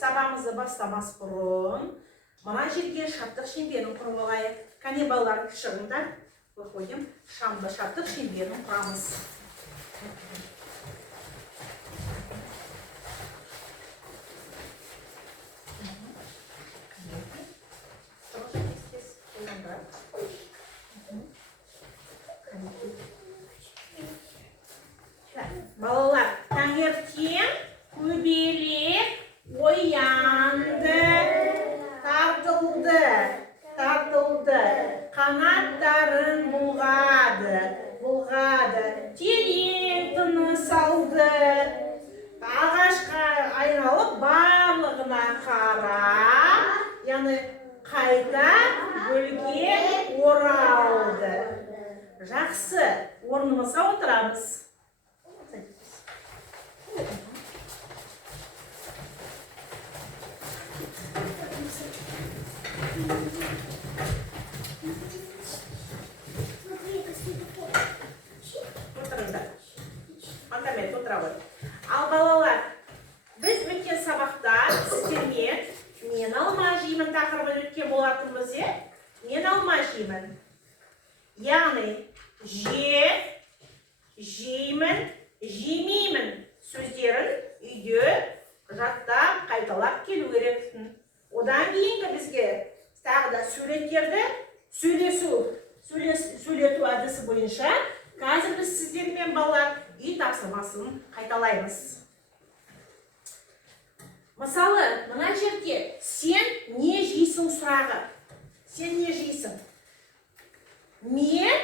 сабағымызды бастамас бұрын мына жерге шаптық шеңберін құрып алайық. Кәне балалар, шығыңдар. Выходим. Шамды шаптық шеңберін құрамыз. Балалар, таңертең көбелек оянды, тартылды, қанаттарын бұлғады, терең тыныс алды, ағашқа айналып барлығына қарап, яғни қайта гүлге оралды. Жақсы, орнымызға отырамыз. Ал балалар, біз өткен сабақта сіздермен мен алма жеймін тақырыбын өткен болатынбыз, мен алма жеймін. Яғни жеймін, жемеймін сөздерін үйде жаттап, қайталап келу керексің. Одан кейінгі бізге тағы да суреттерді сөйлету әдісі бойынша қазір біз сіздермен балалар үй тапсырмасын қайталаймыз. Мысалы, мына жерде сен не жейсің сұрағы. Сен не жейсің? Мен,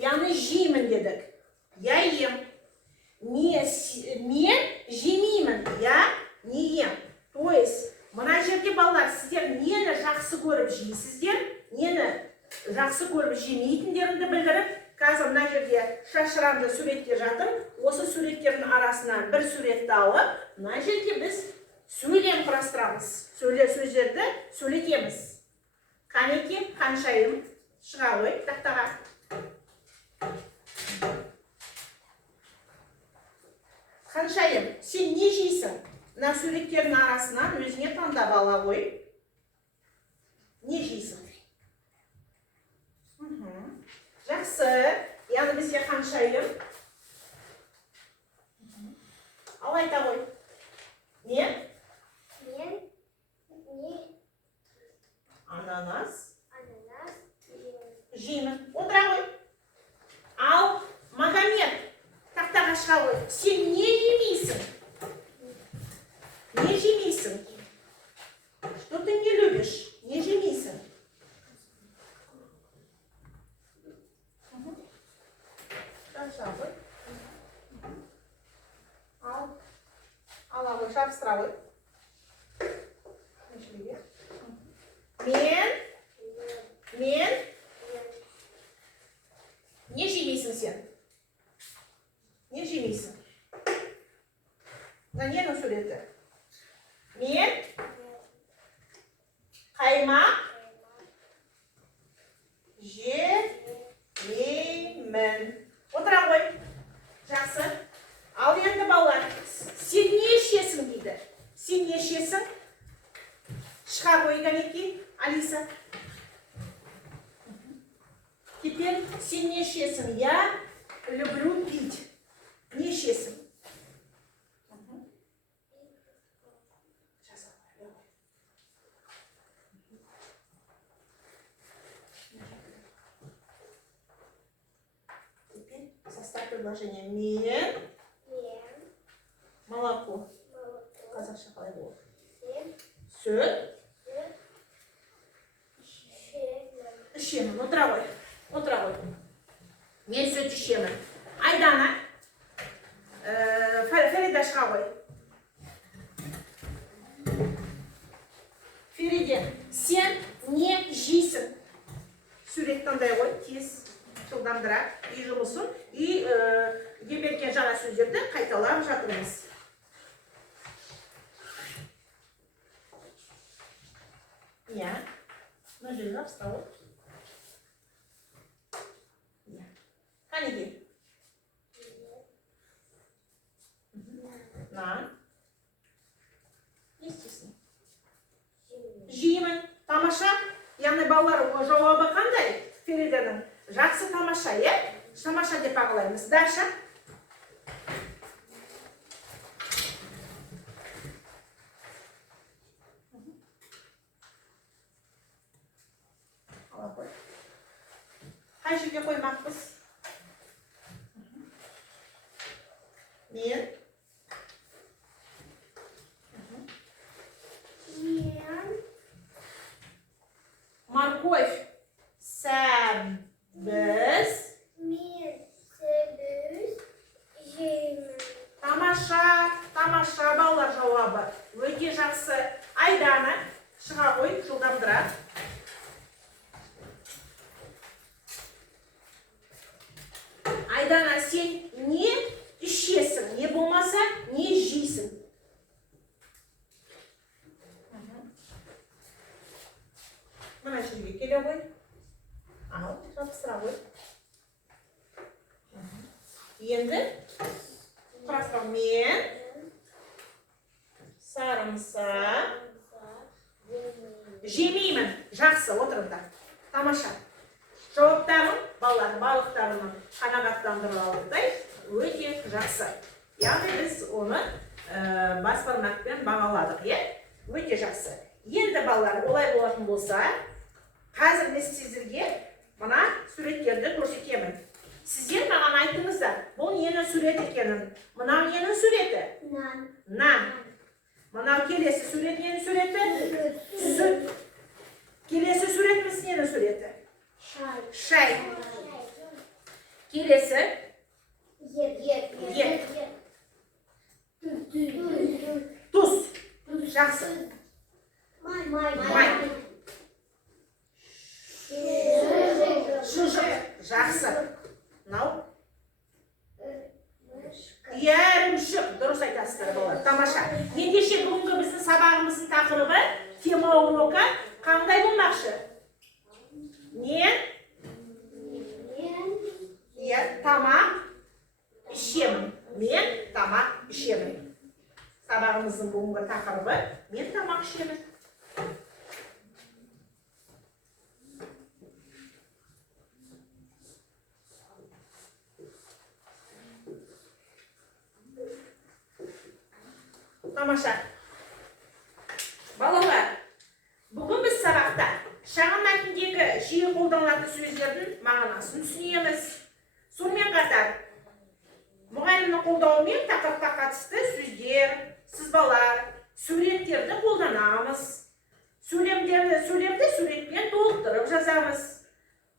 яғни жеймін дедік. Я ем. Мен жемеймін. Я не ем. То есть, мына жерде балалар, сіздер нені жақсы көріп жейсіздер, нені жақсы көріп жемейтіндеріңді білдіріп, қазір мына жерде шашырамды суреттер жатыр. Осы суреттердің арасынан бір суретті алып, мына жерде біз сөйлем құрастырамыз. Сөздерді сөйлетеміз. Қанеке, қаншайым шыға ғой тақтаға. Қаншайым, сен не жейсің? Мына суреттердің арасынан өзіңе таңдап ала ғой. Не жейсің? Жақсы. Яғни бізге қаншайым? Ал айта ғой. Не? Ананас. Жеймін. Отыра ғой. Ал Магомед, тақтаға шыға ғой. Сен не жемейсің? Не жемейсің? Что ты не любишь? Не жемейсің? Шабы. Ала ғой, шабыстыра ғой. Мен. Не жемейсің сен? Не жемейсің? Ненің суреті? Мен. Қаймақ. Жемеймін. Отыра ғой. Жақсы. Ал енді балалар, сен не ішесің дейді? Сен не ішесің? Шыға ғой, Ганеки, Алиса. Теперь сен не ішесің? Я люблю пить. Не ішесің? Состав предложения. Мен. Молоко. Қазақша қалай болады? Сүт. Ішемін. Отыра ғой. Мен сүт ішемін. Айдана. Фарида шыға ғой. Фериде, сен не жейсің? Сурет таңдай ғой. Тез. Жылдамдыра үй жұмысын, үйге берген жаңа сөздерді қайталап жатырмыз. Я. Ножи встал. Я. Қанеке? На. Естественно. жақсы, тамаша, тамаша деп бағалаймыз. Даша? Қай жерге қоймақпыз? Мен? Морковь. Сәбіз. Мен сәбіз жеймін. Тамаша, балалар жауабы. Өте жақсы. Айдана, шыға қой, жылдамдырақ. Айдана, сен не ішесің, не болмаса, не жейсің? Мына жерге келе ғой. Ал, жабыстыра ғой. Енді құрастырам. Мен сарымсақ жемеймін. Жақсы, отырыңдар. Тамаша. Жауаптарым балалар балықтарының қанағаттандырып алдық. Өте жақсы. Яғни біз оны бас бармақпен бағаладық, Өте жақсы. Енді балалар олай болатын болса, қазір мен сіздерге мына суреттерді көрсетемін. Сіздер маған айтыңыздар, бұл ненің сурет екенін. Мынау ненің суреті? Нан. Мынау келесі сурет ненің суреті? Сүт. Келесі суретіміз ненің суреті? Шай. Келесі? Ет. Тұз. Жақсы. Май. Шұжық. Жақсы. Мынау? Ірімшік. Дұрыс айтасыздар балалар. Тамаша. Ендеше бүгінгі біздің сабағымыздың тақырыбы тема урока қандай болмақшы? Мен тамақ ішемін. Мен тамақ ішемін. Сабағымыздың бүгінгі тақырыбы мен тамақ ішемін. Тамаша. Балалар, бүгін біз сабақта шағын мәтіндегі жиі қолданылатын сөздердің мағынасын түсінеміз. Сонымен қатар, мұғалімнің қолдауымен тақырыпқа қатысты сөздер, сызбалар, суреттерді қолданамыз. Сөйлемді суретпен толықтырып жазамыз.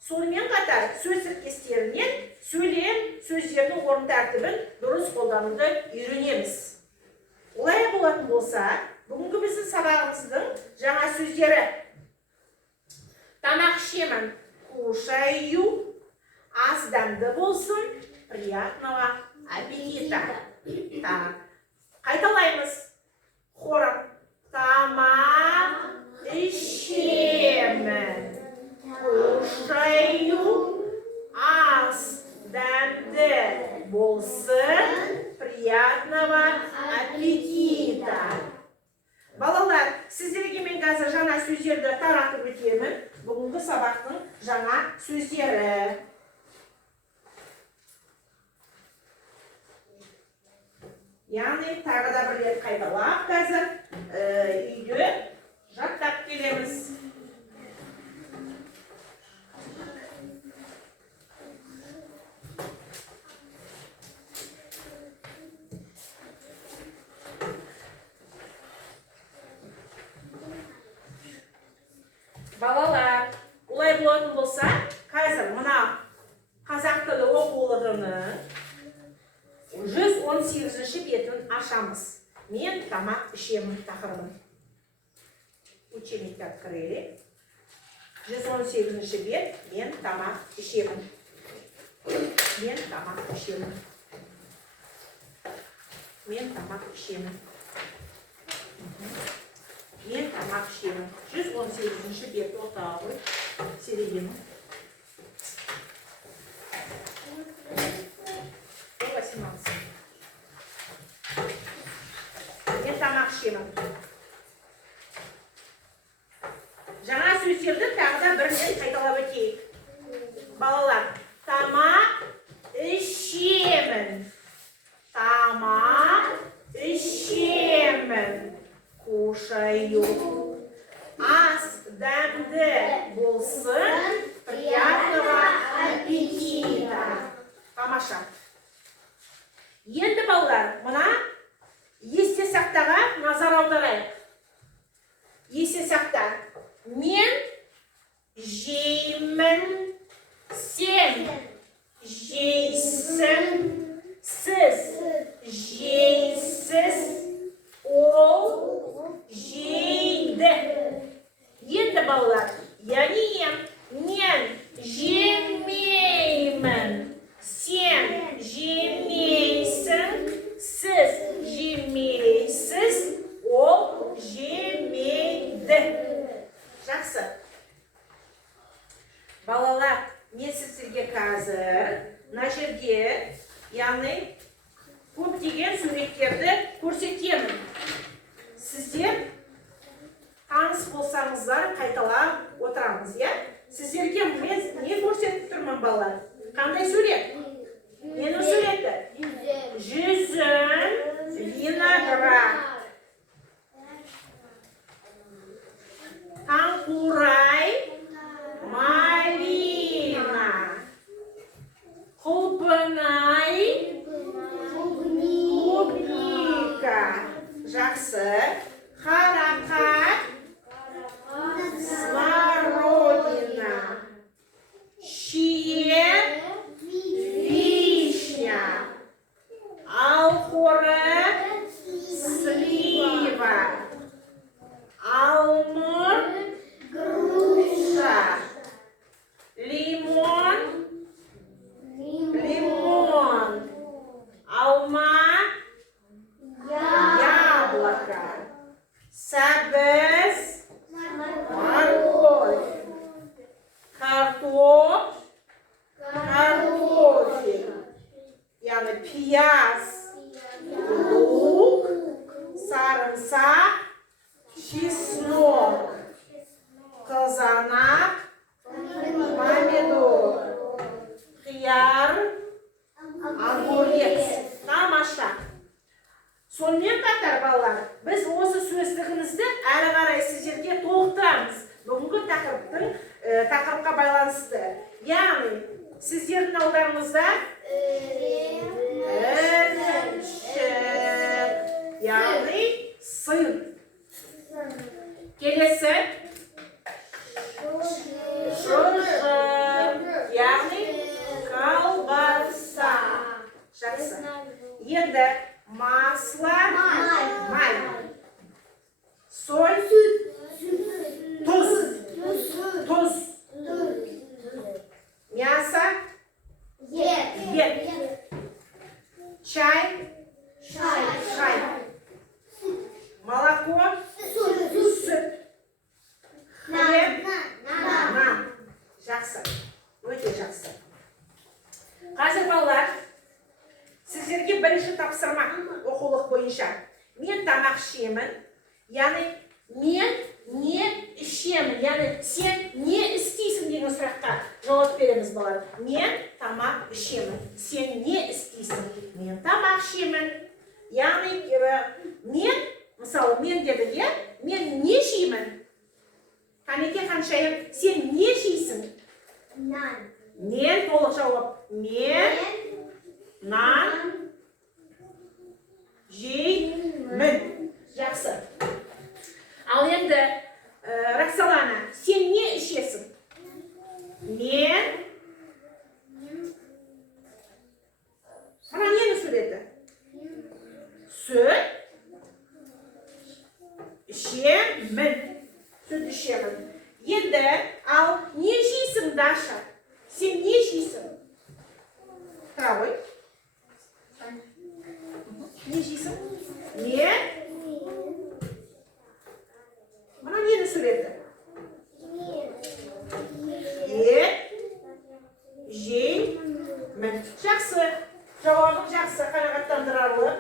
Сонымен қатар, сөз тіркестерінен сөйлем сөздердің орын тәртібін дұрыс қолдануды үйренеміз. Олай болатын болса, бүгінгі біздің сабағымыздың жаңа сөздері. Тамақ ішемін, кушаю, ас дәмді болсын, приятного аппетита. Қайталаймыз. Хором. Тамақ ішемін, кушаю, ас дәмді болсын, приятного аппетита. Балалар, сіздерге мен қазір жаңа сөздерді таратып өтемін. Бүгінгі сабақтың жаңа сөздері. Яғни тағы да бір рет қайталап қазір үйде жаттап келеміз. Балалар, олай болатын болса, қазір мына қазақ тілі оқулығының 118-ші бетін ашамыз. Мен тамақ ішемін тақырыбын. Учебникті открыли. 118-ші бет. Мен тамақ ішемін. Мен тамақ ішемін. Мен тамақ ішемін. Мен тамақ ішемін. 118-ші бет ортаға қой. Середину. 118. Мен тамақ ішемін. Жаңа сөздерді тағы да бірден қайталап өтейік. Балалар, Тамаша. Енді балалар, мына есте сақтаға назар аударайық. Есте сақта. Мен жеймін, сен жейсің, сіз жейсіз, ол жейді. Енді балалар, яғни мен жемеймін, сен жемейсің, сіз жемейсіз, ол жемейді. Жақсы. Балалар, мен сіздерге қазір мына жерде, яғни көптеген суреттерді көрсетемін. Сіздер таныс болсаңыздар қайталап отырамыз, иә? Сіздерге мен не көрсетіп тұрмын, балалар? Қандай сурет? Нені суреті? Жүзім, виноград, таңқурай, малина, құлпынай, клубника. Жақсы. Қарақат, смородина, шие, вишня, алхоры, слива, алмұрт, груша, лимон, алма, яблоко, сәбіз, морковь, картофель, яғни пияз, лук, сарымсақ, чеснок, қызанақ, помидор, қияр, огурец. Тамаша. Сонымен қатар, балалар, біз осы сөздігімізді әрі қарай сіздерге толықтырамыз. Бүгінгі тақырыпқа байланысты. Яғни, сіздердің алдарыңызда ірімшік, яғни сыр. Келесі шұжық, яғни колбаса. Жақсы. Енді масло, май, соль, тұз, мясо, ет, чай, молоко, сүт, хлеб, нан. Жақсы, өте жақсы. Қазір балалар, сіздерге бірінші тапсырма оқулық бойынша. Мен тамақ ішемін, яғни мен не ішемін, яғни сен не істейсің деген сұраққа жауап береміз, балалар. Мен тамақ ішемін, сен не істейсің? Мен тамақ ішемін. Яғни мен, мысалы, мен деді, иә, мен не жеймін? Қанеке қаншайым, сен не жейсің? Нан. Мен толық жауап. Мен нан жеймін. Жақсы. Ал енді Роксолана, сен не ішесің? Мен мына нені суреті? Сүт ішемін. Сүт ішемін. Енді ал не жейсің, Даша? Сен не жейсің? Правой. Не жейсің? Мен мына нені суреті? Ет жеймін. Жақсы. Жауабың жақсы, қанағаттандырарлық.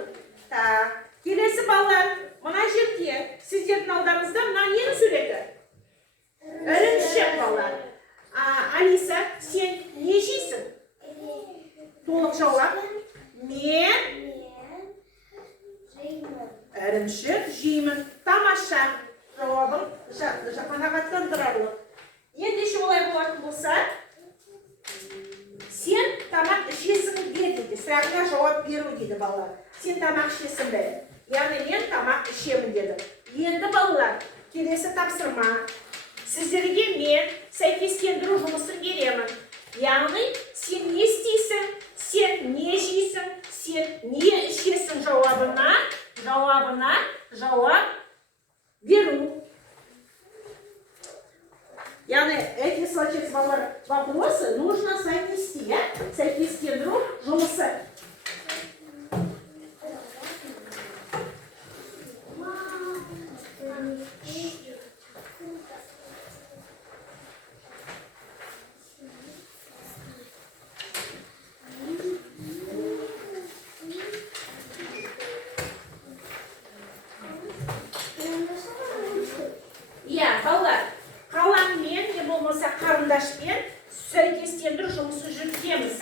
Келесі балалар, мына жерде сіздердің алдарыңызда мына нені суреті? Ірімшік, балалар. Алиса, сен не жейсің? Толық жауап. Мен ірімшік жеймін. Тамаша. Жауабың қанағаттандырарлық. Ендеше олай болатын болса, сен тамақ ішесің деді. сұрағына жауап беру дейді балалар. Сен тамақ ішесің бе? Яғни мен тамақ ішемін дедім. Енді балалар, келесі тапсырма. Сіздерге мен сәйкестендіру жұмысын беремін. Яғни сен не істейсің, сен не жейсің, сен не ішесің жауабына жауап беру. Яғни, эти вопросы нужно соотнести, сәйкестендіру жұмысы. Балалар, қаламмен не болмаса қарындашпен сәйкестендіру жұмысын жүргіземіз.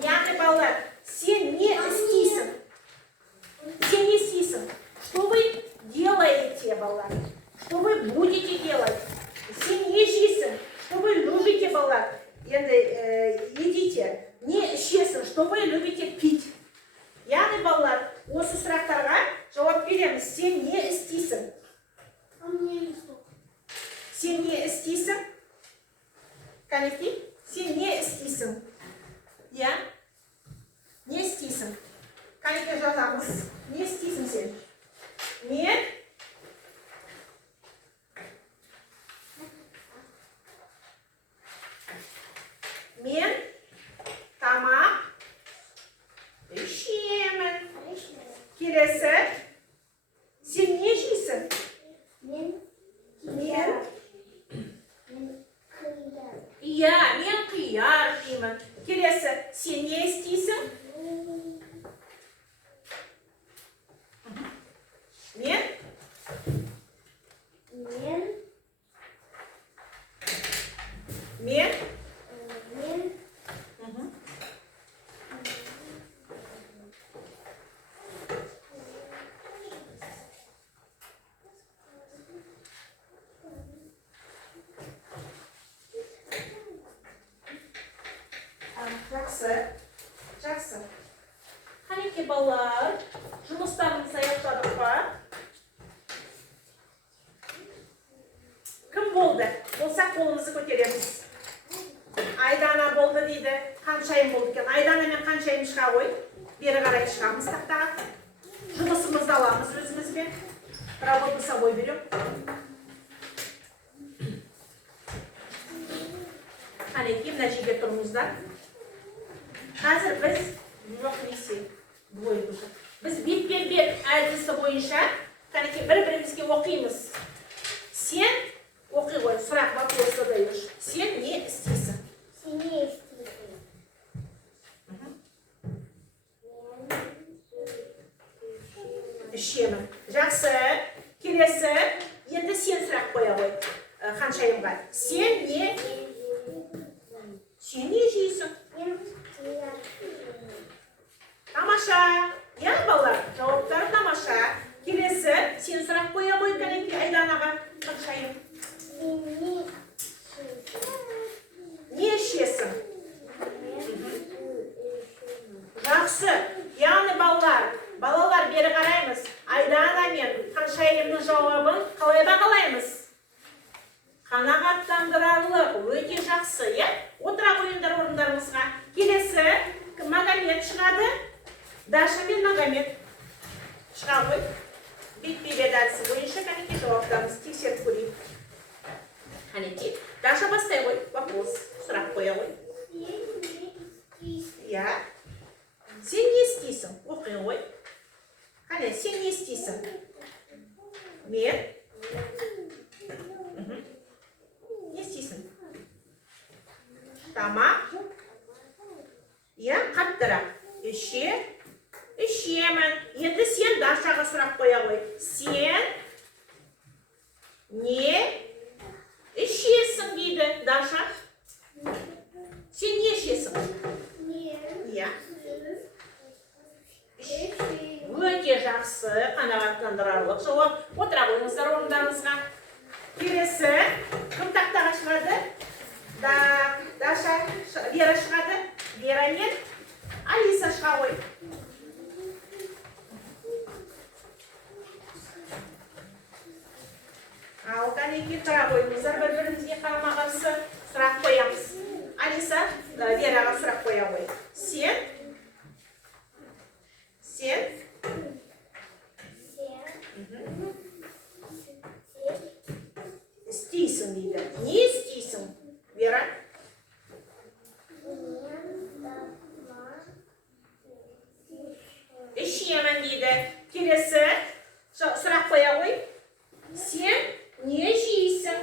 Яғни балалар, сен не істейсің? Сен не істейсің? Что вы делаете, балалар? Что вы будете делать? Сен не жейсің? Что вы любите, балалар? Енді едите. Не ішесің? Что вы любите пить? Яғни балалар, осы сұрақтарға жауап береміз. Сен не істейсің? Сен не істейсің? Кәнекей, сен не істейсің? Я? Не істейсің? Кәнекей жазамыз. Не істейсің сен? Мен тамақ ішемін. Келесі. Сен не жейсің? Мен қияр жеймін. Келесі, сен не істейсің? Жақсы. Қанекей балалар, жұмыстарымызды аяқтадық па? Кім болды? Болсақ қолымызды көтереміз. Айдана болды дейді. Қаншайым болды екен? Айдана мен қаншайым шыға ғой? Бері қарай шығамыз тақтаға. Жұмысымызды аламыз өзімізбен. Работу с собой берем. Қанекей, мына жерге тұрыңыздар. Қазір біз бетпен-бет әдісі бойынша бір-бірімізге оқимыз. Сен оқи ғой, сұрақ вопрос задаешь. Сен не істейсің? Сен не істейсің? Ішемін. Жақсы. Келесі. Енді сен сұрақ қоя ғой. Қаншайымға. Сен не жейсің? Тамаша. Балалар, жауаптары тамаша. Келесі, сен сұрақ қоя ғой, Кәнекей Айданаға. Қаншайым. Не ішесің? Жақсы. Яғни балалар бері қараймыз. Айдана мен Қаншайымның жауабын қалай бағалаймыз? Қанағаттандырарлық, өте жақсы, Отыра қойыңдар орындарыңызға. Келесі, Магомед шығады. Даша мен Магомед шыға ғой. Бет-бет әдісі бойынша Кәнекей жауаптарымызды тексеріп көрейік. Кәнекей, Даша бастай ғой. Вопрос, сұрақ қоя ғой. Сен не істейсің? Оқи ғой. Қане, сен не істейсің? Мен? Не істейсің? Тамақ? Қаттырақ. Ішемін. Енді сен Дашаға сұрақ қоя ғой. Сен не ішесің дейді Даша? Сен не ішесің? Өте жақсы, қанағаттандырарлық жауап. Отыра қойыңыздар орындарыңызға. Келесі, кім тақтаға шығады? Даша, Вера шығады. Вера мен Алиса шыға ғой. Ал кәнеки тұра қойыңыздар, бір-бірімізге қарама-қарсы сұрақ қоямыз. Алиса, Вераға сұрақ қоя ғой. Сен істейсің дейді. Не істейсің, Вера? Ішемін дейді. Келесі сұрақ қоя ғой. Сен не жейсің?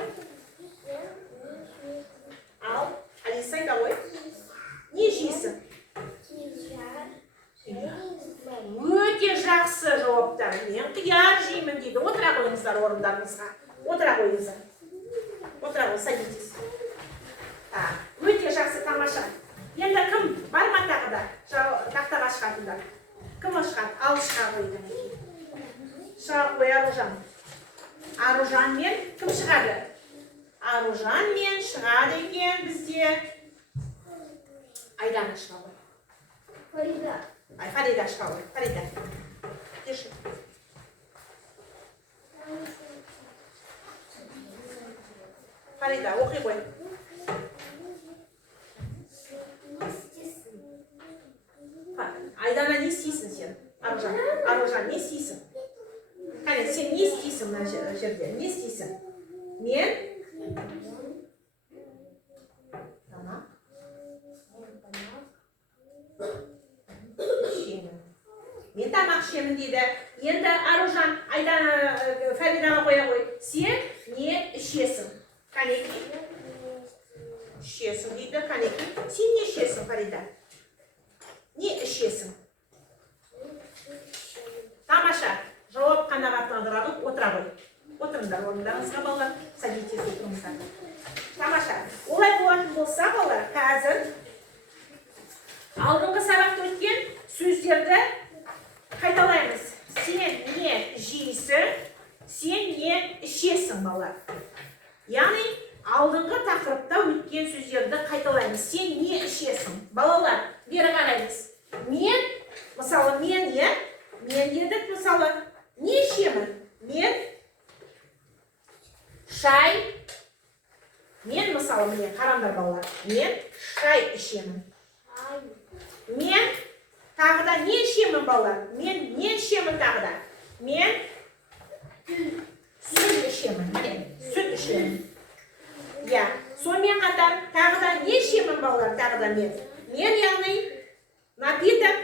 Ал, Алиса айта ғой. Не жейсің? Өте жақсы жауаптар. Мен қияр жеймін дейді. Отыра қойыңыздар орындарыңызға. Отыра қойыңыздар. Отыра қой, садитесь. Өте жақсы, тамаша. Енді кім бар ма тағы да? Тақтаға шығатындар. Кім шығады? Ал шыға қойды. Шыға қой, Аружан. Аружанмен кім шығады? Аружанмен шығады екен бізде. Айдана шыға қой. Фарида. Фарида шыға қой. Фарида. Держи. Фарида, оқи қой. Айдана не істейсің сен? Аружан, не істейсің? Қане, сен не істейсің мына жерде? Не істейсің? Мен? Тамақ. Ішемін. Мен тамақ ішемін дейді. Енді Аружан, Айдана, Фаридаға қоя қой. Сен не ішесің? Қанеки? Ішесің дейді. Қанеки? Сен не ішесің, Фарида? Не ішесің? Тамаша. Жауап қанағаттандырады, отыра ғой. Отырыңдар орындарыңызға балалар, садитесь отырыңыздар. Тамаша. Олай болатын болса балалар, қазір алдыңғы сабақта өткен сөздерді қайталаймыз. Сен не жейсің, сен не ішесің балалар. Яғни алдыңғы тақырыпта өткен сөздерді қайталаймыз. Сен не ішесің? Балалар, бері қараймыз. Мен, мысалы, мен дедік, мысалы, не ішемін? Мен шай. Мен, мысалы, міне, қараңдар балалар. Мен шай ішемін. Мен тағы да не ішемін балалар? Мен не ішемін тағы да? Мен сүт ішемін. Сүт ішемін. Я. Сонымен қатар тағы да не ішемін балалар? Тағы да мен. Мен, яғни, напиток,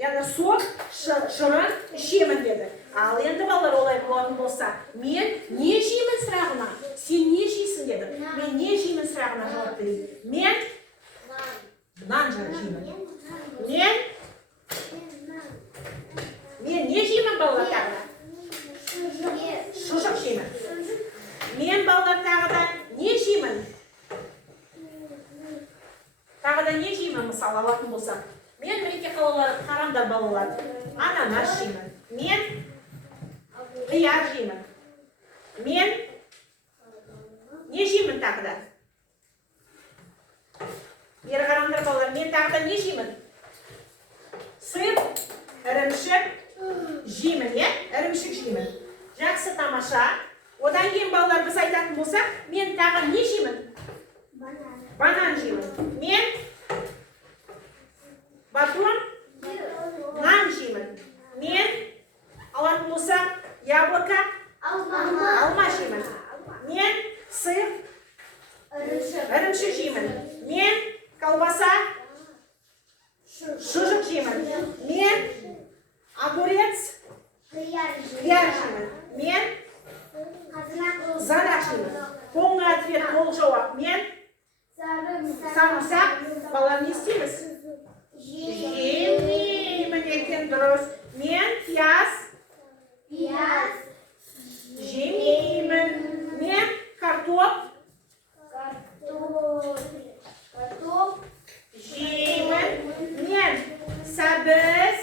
яғни сок, шырын ішемін деді. Ал енді балалар олай болатын болса, мен не жеймін сұрағына? Сен не жейсің деді. Мен не жеймін сұрағына жауап берейін. Мен нан жеймін. Мен не жеймін балалар тағы да? Шұжық жеймін. Мен балалар тағы да не жеймін? Тағы да не жеймін, мысалы, алатын болсам? Мен бірекке қараңдар балалар. Ананас жеймін. Мен қияр жеймін. Мен не жеймін тағы да? Бері қараңдар балалар. Мен тағы да не жеймін? Сыр, ірімшік жеймін, е? Ірімшік жеймін. Жақсы, тамаша. Одан кейін балалар біз айтатын болсақ, мен тағы не жеймін? Банан жеймін. Мен батон, нан жеймін. Мен алатын болсақ, яблоко, алма жеймін. Мен сыр, ірімшік жеймін. Мен колбаса, шұжық жеймін. Мен огурец, қияр жеймін. Мен задақ жеймін. Полный ответ, пол жауап. Мен сарымсақ, балалар не істейміз? Жеймін екен, дұрыс. Мен пияз жемеймін. Мен картоп жеймін. Мен сәбіз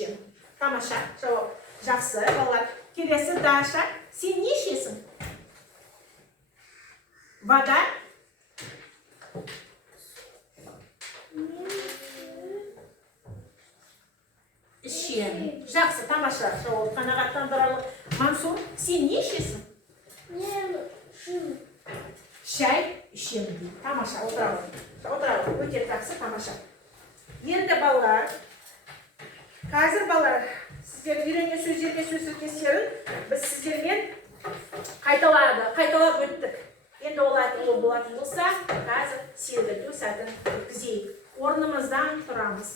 ішемін. Тамаша, жауап. Жақсы, балалар. Келесі Даша, сен не ішесің? Вода? Ішемін. Жақсы, тамаша, жауап. Қанағаттандырарлық. Мансур, сен не ішесің? Мен шын. Шай ішемін дейді. Тамаша, отыралым. Өте жақсы, тамаша. Енді балалар, қазір балалар, сіздер үйренген сөздерге сөз тіркестерін біз сіздермен қайталап өттік. Енді ол айтылу болатын болса, қазір серілету сәтін өткізейік. Орнымыздан тұрамыз.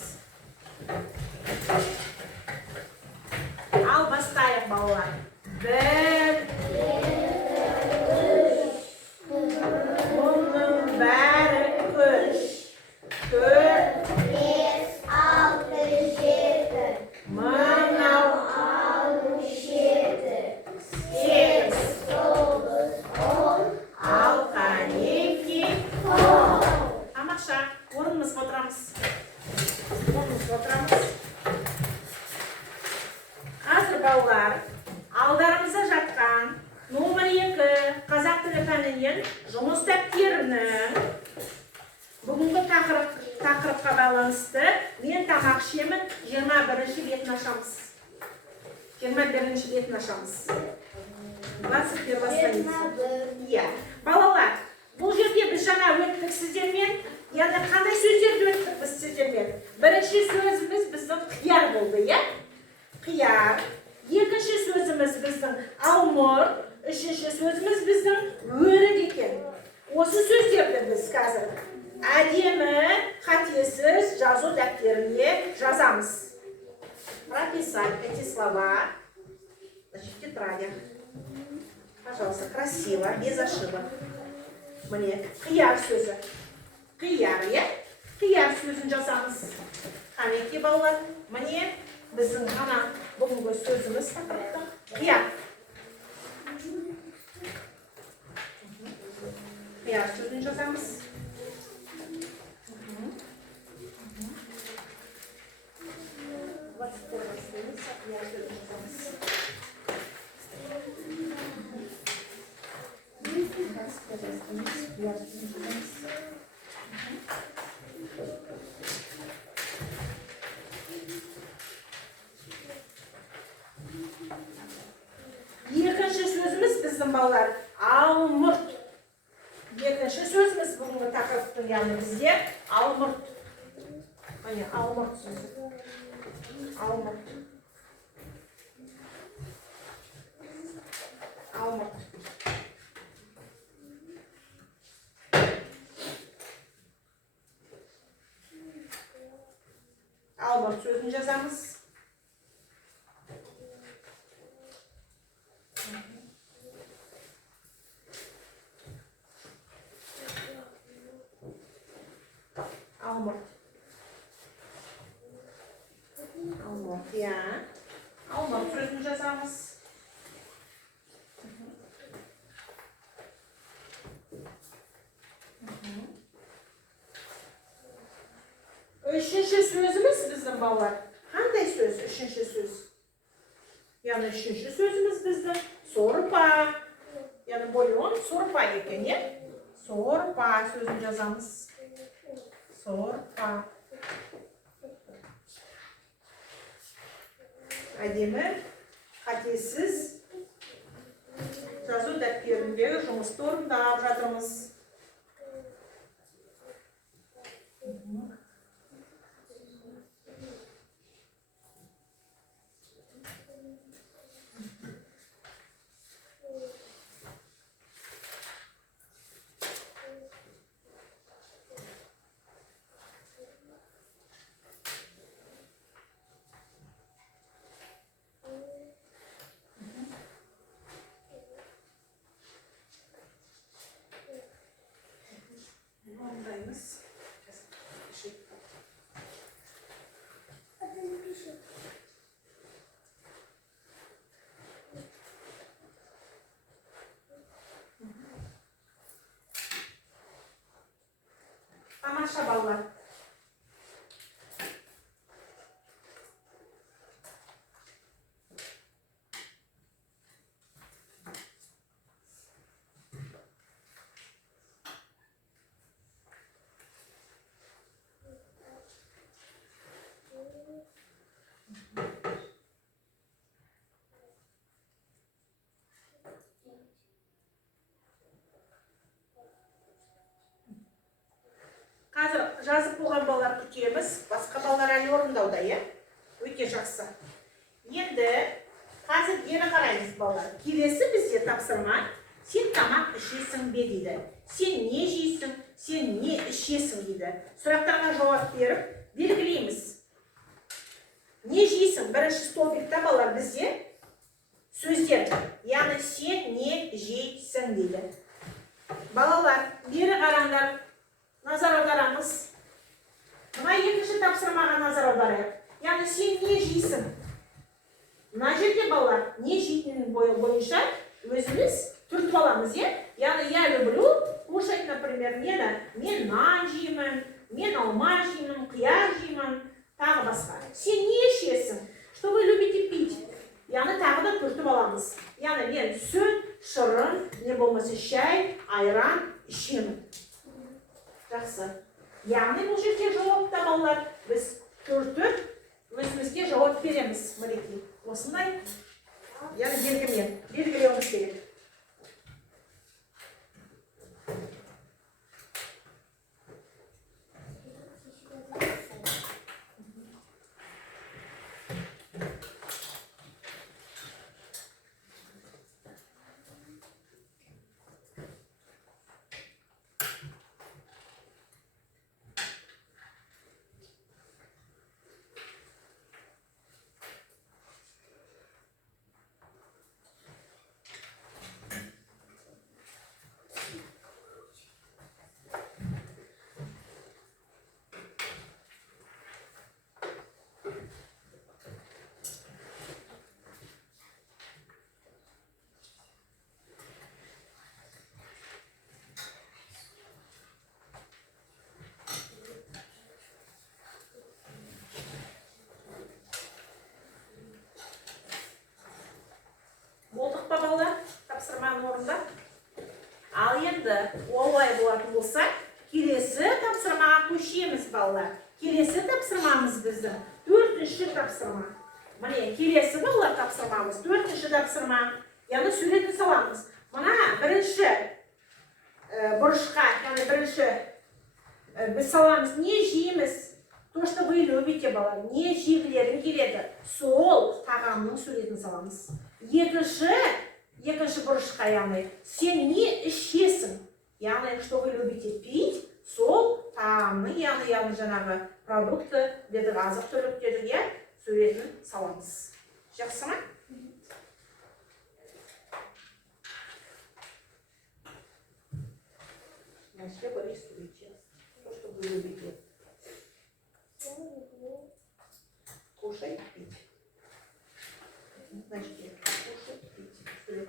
Ал бастайық балалар. Бір, мұның бәрі көш. Төрт, Бес, алты, жеті. мынау Алты, жеті. сегіз, Тоғыз, он. ал қанеки. Он. Тамаша, орнымызға отырамыз. Орнымызға отырамыз. Қазір балалар, алдарымызда жатқан номер 2 қазақ тілі пәнінен жұмыс дәптерінің бүгінгі тақырыпқа байланысты мен тамақ ішемін 21-ші бетін ашамыз. 21-ші бетін ашамыз. 21 страница. Иә. Балалар, бұл жерде біз жаңа өттік сіздермен. Яғни қандай сөздерді өттік біз сіздермен? Бірінші сөзіміз біздің қияр болды, иә? Қияр. Екінші сөзіміз біздің алмұрт. Үшінші сөзіміз біздің өрік екен. Осы сөздерді біз қазір әдемі, қатесіз жазу дәптеріне жазамыз. Прописать эти слова. Значит, в тетрадях. Пожалуйста, красиво, без ошибок. Міне, қияр сөзі. Қияр, е? Қияр сөзін жазамыз. Қанеке балалар, міне біздің ғана бүгінгі сөзіміз тақырыптың қияр. Қияр сөзін жазамыз. Қияр сөзін жазамыз. Екінші сөзіміз біздің балалар алмұрт. Екінші сөзіміз бүгінгі тақырыптың яғни бізде алмұрт. Міне алмұрт сөзі. Алмұрт. Алмұрт. Алмұрт сөзін жазамыз. Алмұрт. Алмұрт, иә. Алмұрт сөзін жазамыз. Үшінші сөзіміз біздің балалар. Қандай сөз? Үшінші сөз. Яғни үшінші сөзіміз біздің сорпа. Яғни бульон сорпа екен, е? Сорпа сөзін жазамыз. Сорпа. Әдемі, қатесіз жазу дәптеріндегі жұмысты орындап жатырмыз. Ondayız. Tamam şaballar. Қазір жазып болған балалар күтеміз. Басқа балалар әлі орындауда, иә? Өте жақсы. Енді қазір бері қараймыз балалар. Келесі бізде тапсырма. Сен тамақ ішесің бе дейді. Сен не жейсің, сен не ішесің дейді. Сұрақтарға жауап беріп, белгілейміз. Не жейсің? Бірінші столбикта балалар бізде сөздер. Яғни сен не жейсің дейді. Балалар, бері қараңдар. Назар аударамыз. Мына екінші тапсырмаға назар аударайық. Яғни сен не жейсің? Мына жерде балалар не жейтінін бойынша өзіміз түртіп аламыз, е? Яғни я люблю кушать, например, мен нан жеймін, мен алма жеймін, қияр жеймін, тағы басқа. Сен не ішесің? Что вы любите пить? Яғни тағы да түртіп аламыз. Яғни мен сүт, шырын, не болмаса шай, айран ішемін. Жақсы. Яғни бұл жерде жауапта балалар біз түртіп өзімізге жауап береміз. Мінекей. Осындай яғни белгілеуіміз керек. Тапсырманың орында. Ал енді олай болатын болса, келесі тапсырмаға көшеміз балалар. Келесі тапсырмамыз біздің 4-ші тапсырма. Міне, келесі балалар тапсырмамыз 4-ші тапсырма. Яғни суретін саламыз. Мына бірінші бұрышқа, яғни бірінші біз саламыз. Не жейміз? То, что вы любите, балалар. Не жегілерің келеді. Сол тағамның суретін саламыз. Екінші бұрышқа, яғни, сен не ішесің? Яғни, что вы любите пить, сол тағамның, яғни жаңағы продукты, дедік, азық түлік дедік, иә, суретін саламыз. Жақсы ма? Начали говорить сурет. То, что вы любите. Кушать, пить. Значит, кушать, пить. Сурет.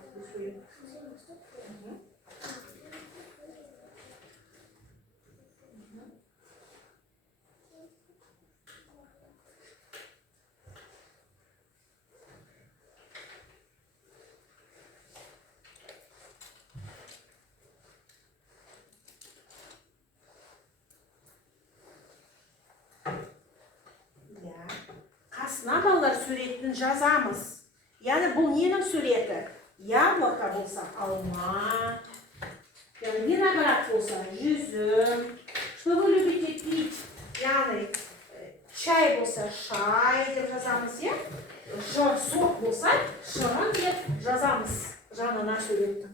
Қасына балалар суретін жазамыз. Яғни бұл ненің суреті? Яблоко болса алма, виноград болса жүзім. Что вы любите пить? Яғни чай болса шай деп жазамыз, е? Сок болса шырын деп жазамыз жанына суреттің.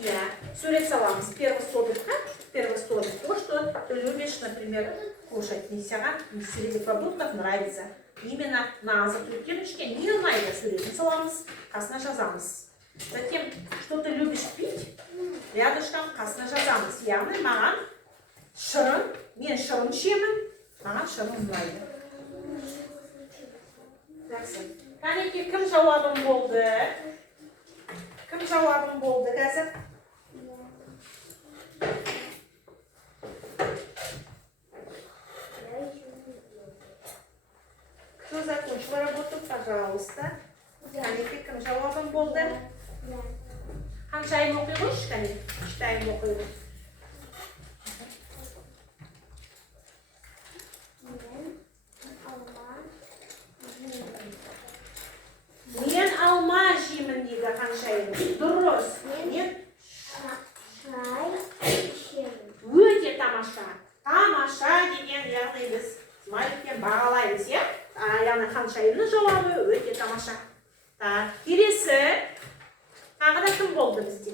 Я сурет саламыз. Первый столбик, то, что ты любишь, например, кушать. Не среди продуктов нравится. Именно на закрепленочке не нравится суретін саламыз, қасына жазамыз. Затем, что ты любишь пить, рядышком қасына жазамыз. Яғни маған шырын, мен шырын ішемін, маған шырын ұнайды. Жақсы. Кәнеке, кім жауабым болды? Кім жауабым болды қазір? Кто закончил работу, пожалуйста. Кәнеке, кім жауабым болды? Қаншайым оқи қойшы, кәнеке? Үштайым оқи қойшы. Смайлик екен бағалаймыз, иә? Яғни Ханшайымның жауабы өте тамаша. Келесі, тағы да кім болды бізде?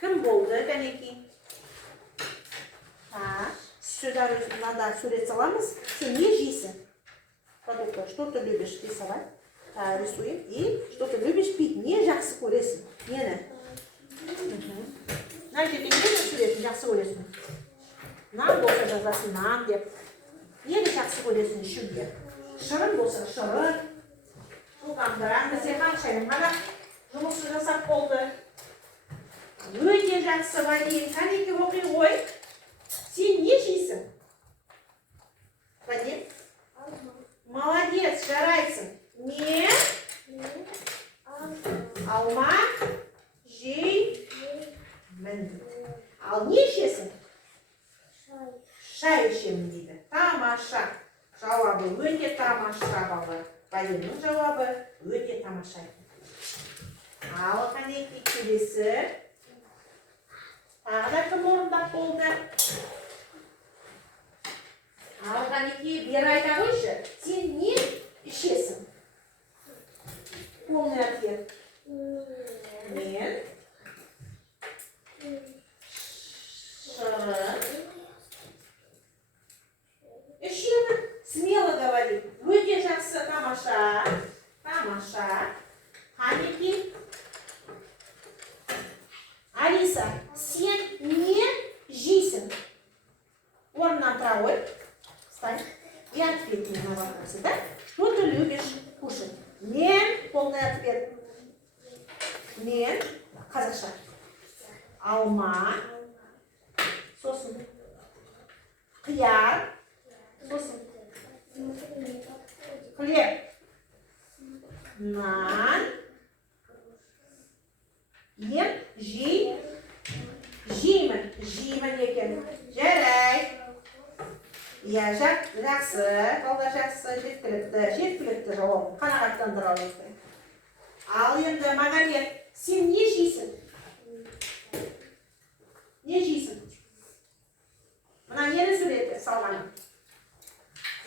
Кім болды, кәнекей? Мынада сурет саламыз. Сен не жейсің? Продукты, что ты любишь рисовать? Рисуем. И что ты любишь пить? Не жақсы көресің? Нені? Мына жерде нені суретін жақсы көресің? Нан болса жазасың, нан деп. Нені жақсы көресің ішуге? Шырын болса шырын. Бұлғандырақ бізде Ханшайым ғана жұмысын жасап болды. Өте жақсы Вадим, кәнекей оқи ғой. Сен не жейсің? Вадим? Молодец, жарайсың. Мен алма жеймін. Ал не ішесің? Шай ішемін дейді. Тамаша. Жауабы өте тамаша балалар. Вадимнің жауабы өте тамаша. Ал қанекей келесі. Тағы да кім орындап болды? Ал қанекей бері айта қойшы. Сен не ішесің? Полный ответ. Мен шырын ішемін. Смело говори. Өте жақсы, тамаша. Тамаша. Қанекей. Алиса, сен не жейсің? Орнынан тұра қой. Встань. И ответь мне на вопросы, да? Что ты любишь кушать? Мен, полный ответ. Мен, қазақша. Алма. Сосын. Қияр. Сосын. Хлеб. Нан. Ем, жеймін. Жеймін екен. Жарай. Я жақсы, қалда жақсы, жеткілікті жауабын қанағаттандыра алды. Ал енді Магомед, сен не жейсің? Не жейсің? Мына нені суреті салғаным?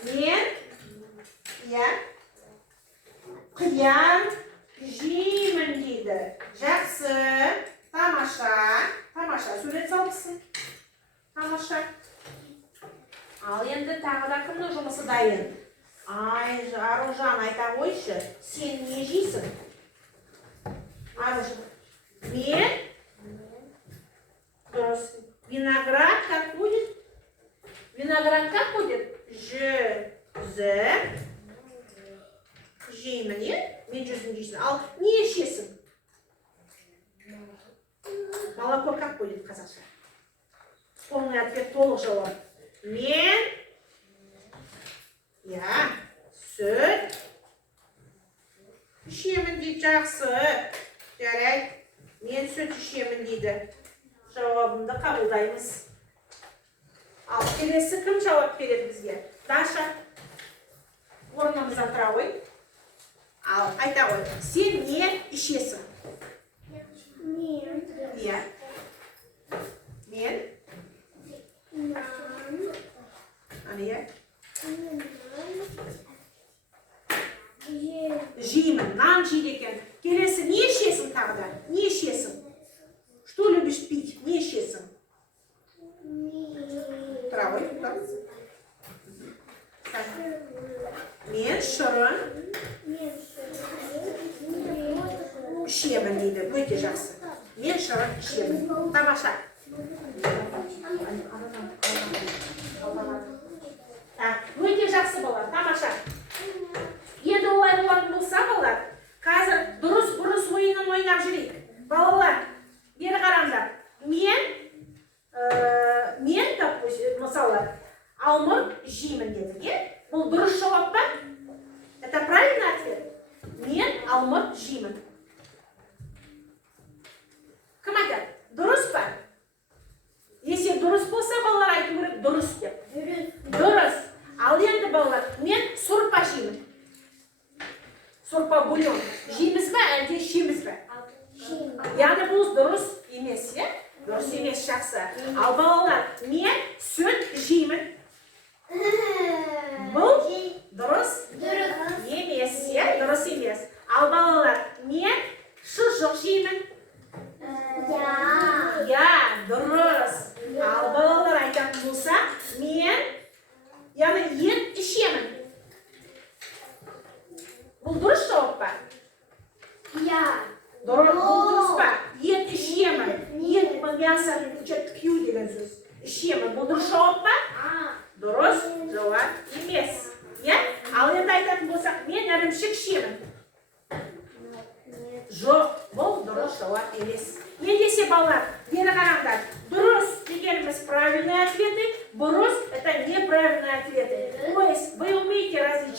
Мен, қияр жеймін дейді. Жақсы, тамаша, сурет салғысың. Тамаша. Ал енді тағы да кімнің жұмысы дайын? Аружан, айта қойшы, сен не жейсің? Аружан. Мен? Дұрыс. Виноград как будет? Виноград как будет? Жеймін, не? Мен жүзін жейсің. Ал не ішесің? Молоко как будет қазақша? Полный ответ, толық жауап. Мен, сүт ішемін дейді, жақсы. Жарай, мен сүт ішемін дейді. Жауабымды қабылдаймыз. Ал келесі кім жауап береді бізге? Даша, орнымыздан тұра қой. Ал айта қой, сен не ішесің? Мен. Жеймін, нан жейді екен. Келесі, не ішесің тағы да? Не ішесің? Что любишь пить? Не ішесің? Тұра ғой, тұра. Мен шырын ішемін дейді, өте жақсы. Мен шырын ішемін. Тамаша. Өте жақсы балалар, тамаша. Енді олай болатын болса балалар, қазір дұрыс ойынын ойнап жүрейік. Балалар, бері қараңдар. Мен, мысалы, алмұрт жеймін дедік, бұл дұрыс жауап па? Это правильный ответ? Мен алмұрт жеймін. Кім айтады? Дұрыс па? Если дұрыс болса, балалар айту керек, дұрыс деп. Дұрыс. Ал енді балалар, мен сорпа жеймін. Сорпа бульон. Жейміз ба, әлде ішеміз ба? Яғни бұл дұрыс емес, дұрыс емес, жақсы. Ал балалар, мен сүт жеймін.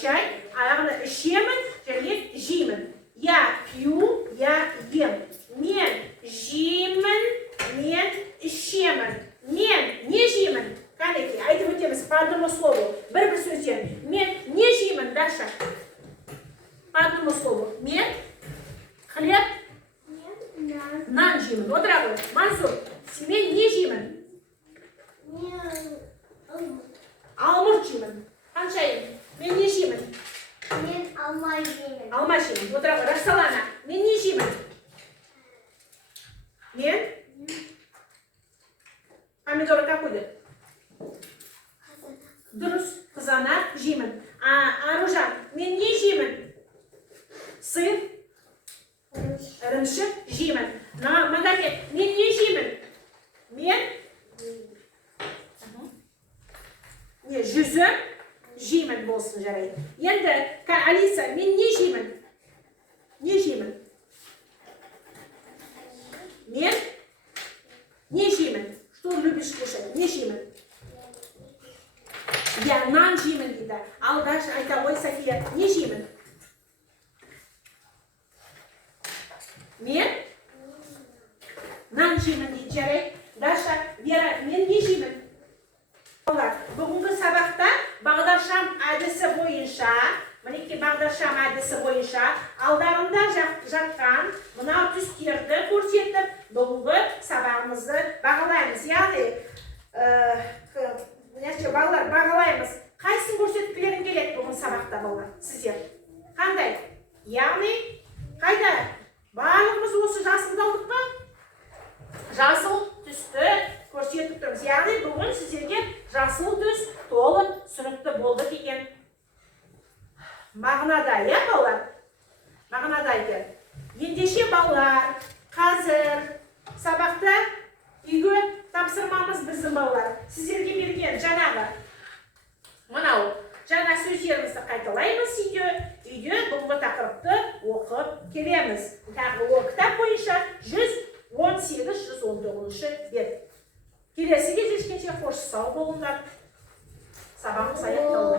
шай, аяғына ішемін және жеймін. Я пью, я ем. Мен жеймін, мен ішемін. Мен не жеймін? Қанеке, айтып өтеміз по одному слову. Бір сөзден. Мен не жеймін, Даша? По одному слову. Мен хлеб, нан жеймін. Отыра ғой. Мансур, мен не жеймін? Алмұрт жеймін. Қаншайым? Мен не жеймін? Мен алма жеймін. Алма жеймін. Отыра ғой. Роксолана, мен не жеймін? Мен? Помидоры какой-то? Дұрыс. Қызанақ жеймін. Аружан, мен не жеймін? Сыр? Ірімшік жеймін. Магомед, мен не жеймін? Мен? Не, жүзім жеймін болсын жарайды. Енді, Алиса, мен не жеймін? Не жеймін? Мен? Не жеймін? Что любишь кушать? Не жеймін? Я нан жеймін дейді. Ал Даша айта ғой, София, не жеймін? Мен? Нан жеймін дейді жарайды. Даша, Вера, мен не жеймін? Бүгінгі сабақта бағдаршам әдісі бойынша, мінекей бағдаршам әдісі бойынша алдарында жатқан мынау түстерді көрсетіп, бүгінгі сабағымызды бағалаймыз. Яғни, балалар бағалаймыз. Қайсын көрсетіп білерін келеді бүгін сабақта балалар? Сіздер. Қандай? Яғни, қайда? Барлығымыз осы жасылды алдық па? Жасыл түсті көрсетіп тұрмыз. Яғни бүгін сіздерге жасыл түс толық түсінікті болды деген мағынада, балалар? Мағынада екен. Ендеше балалар, қазір сабақта үйге тапсырмамыз біздің балалар. Сіздерге берген жаңағы мынау жаңа сөздерімізді қайталаймыз үйде бүгінгі тақырыпты оқып келеміз. Тағы ол кітап бойынша 118-119 бет. Келесі кездескенше қош сау болыңдар. Сабағымыз аяқталды.